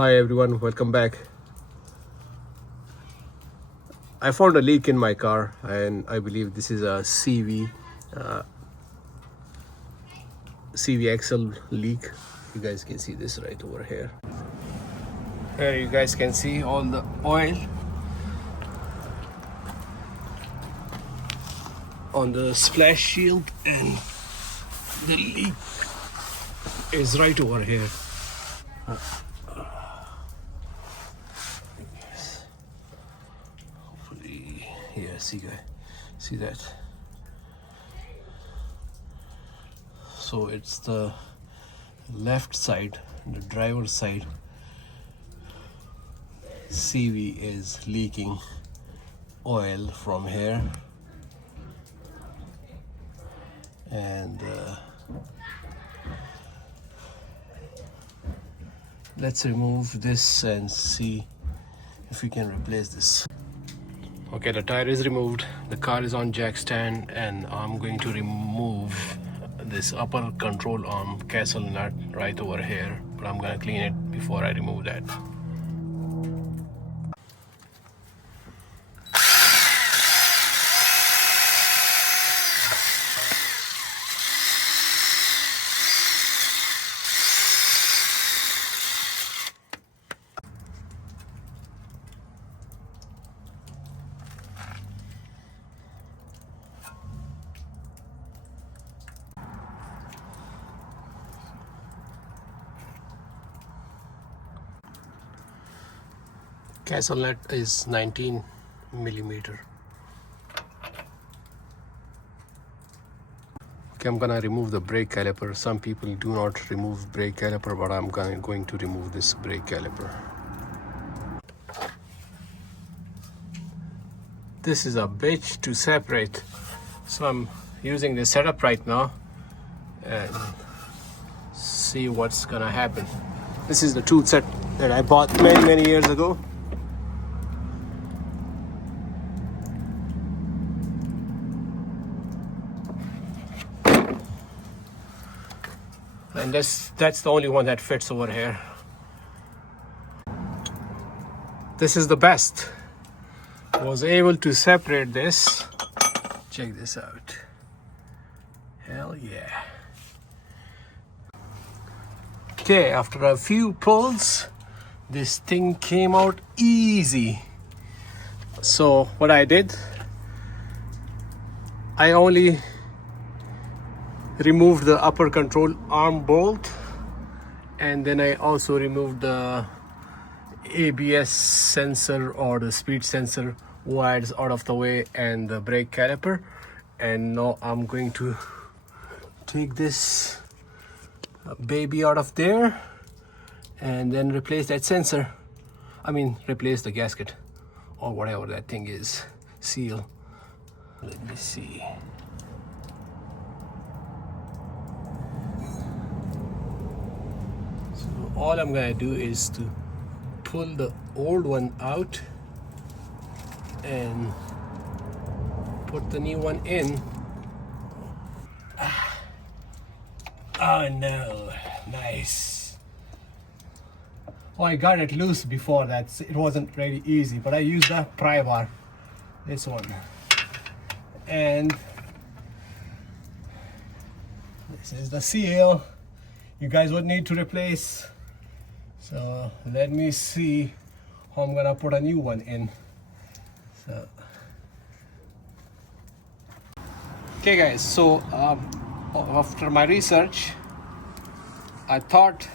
Hi everyone, welcome back. I found a leak in my car and I believe this is a CV axle leak. You guys can see this right over here. Here you guys can see all the oil on the splash shield, and the leak is right over here. Hopefully, yeah, see that? So it's the left side, the driver's side. CV is leaking oil from here, and let's remove this and see if we can replace this. Okay, the tire is removed, the car is on jack stand, and I'm going to remove this upper control arm castle nut right over here, but I'm gonna clean it before I remove that. Castle nut is 19 millimeter. Okay, I'm gonna remove the brake caliper. Some people do not remove brake caliper, but I'm going to remove this brake caliper. This is a bitch to separate, so I'm using this setup right now and see what's gonna happen. This is the tool set that I bought many years ago. And that's the only one that fits over here. This is the best. Was able to separate this. Check this out. Hell yeah. Okay, after a few pulls, this thing came out easy. So what I did, I only removed the upper control arm bolt, and then I also removed the ABS sensor or the speed sensor wires out of the way and the brake caliper. And now I'm going to take this baby out of there and then replace that sensor. Replace the gasket or whatever that thing is, seal. Let me see. All I'm gonna do is to pull the old one out and put the new one in. Oh no, nice. Oh, I got it loose before that. It wasn't really easy, but I used a pry bar, this one. And this is the seal you guys would need to replace. So let me see how I'm gonna put a new one in. So okay guys, so after my research, I thought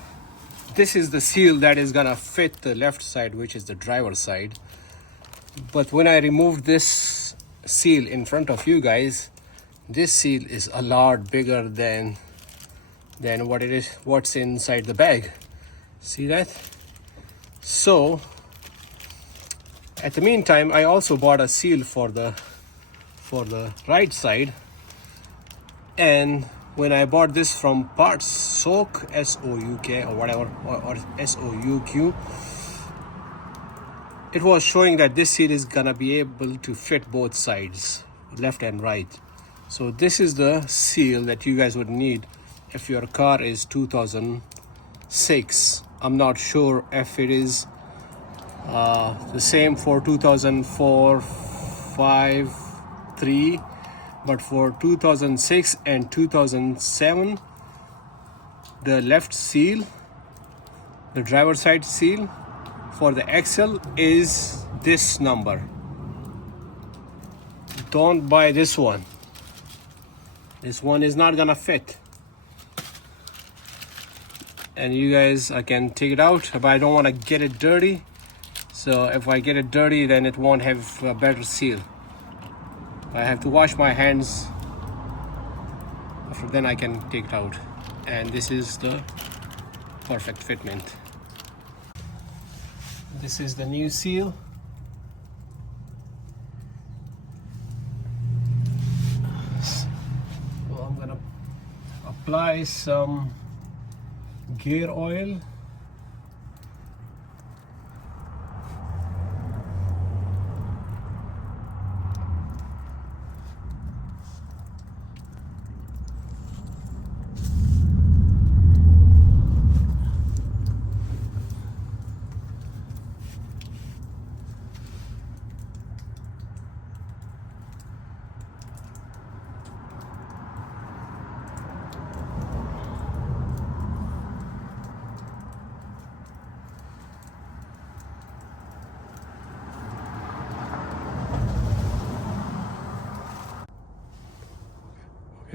this is the seal that is gonna fit the left side, which is the driver's side. But when I removed this seal in front of you guys, this seal is a lot bigger than what's inside the bag. See that? So at the meantime, I also bought a seal for the right side, and when I bought this from Parts Souk, S-O-U-K or whatever, or S-O-U-Q, it was showing that this seal is gonna be able to fit both sides, left and right. So this is the seal that you guys would need if your car is 2006 I'm not sure if it is the same for 2004, 5, 3, but for 2006 and 2007, the left seal, the driver side seal for the axle is this number. Don't buy this one. This one is not gonna fit. And you guys, I can take it out, but I don't want to get it dirty. So if I get it dirty, then it won't have a better seal. I have to wash my hands. After then I can take it out. And this is the perfect fitment. This is the new seal. So I'm gonna apply some gear oil.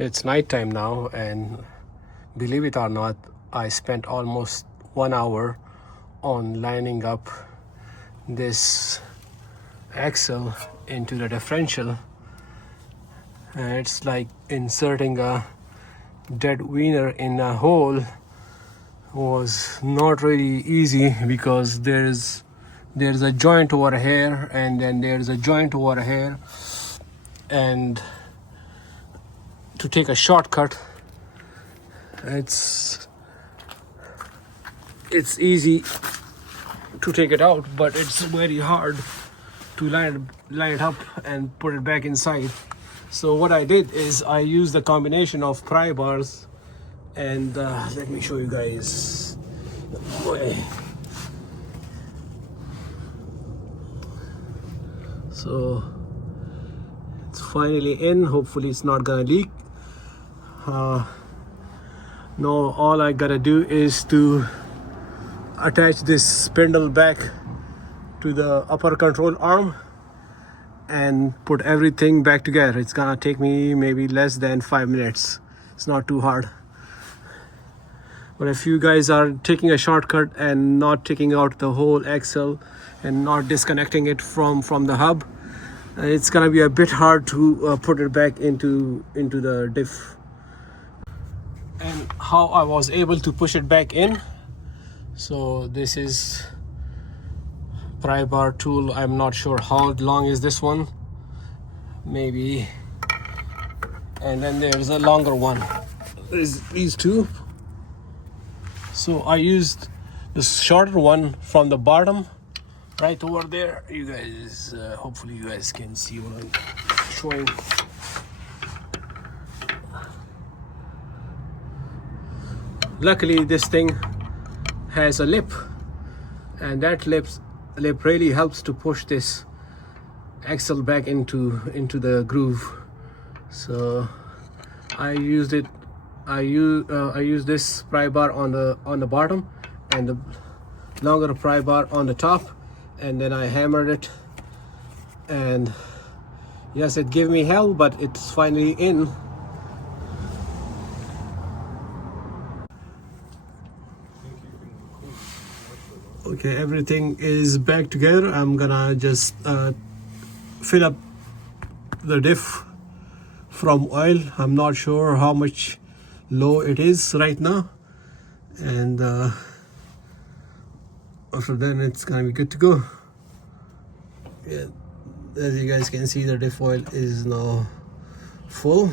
It's nighttime now, and believe it or not, I spent almost 1 hour on lining up this axle into the differential. And it's like inserting a dead wiener in a hole. Was not really easy because there's a joint over here, and then there's a joint over here, and to take a shortcut, it's easy to take it out, but it's very hard to line it up and put it back inside. So what I did is I used the combination of pry bars, and let me show you guys. So it's finally in. Hopefully it's not gonna leak. Now all I gotta do is to attach this spindle back to the upper control arm and put everything back together. It's gonna take me maybe less than 5 minutes. It's not too hard. But if you guys are taking a shortcut and not taking out the whole axle and not disconnecting it from the hub, it's gonna be a bit hard to put it back into the diff. And how I was able to push it back in, so this is pry bar tool. I'm not sure how long is this one, maybe, and then there's a longer one. There's these two. So I used the shorter one from the bottom right over there. You guys, hopefully you guys can see what I'm showing. Luckily this thing has a lip, and that lip really helps to push this axle back into the groove. So I used it. I use this pry bar on the bottom and the longer pry bar on the top, and then I hammered it, and yes, it gave me hell, but it's finally in. Okay, everything is back together. I'm gonna just fill up the diff from oil. I'm not sure how much low it is right now, and after then it's gonna be good to go. Yeah, as you guys can see, the diff oil is now full.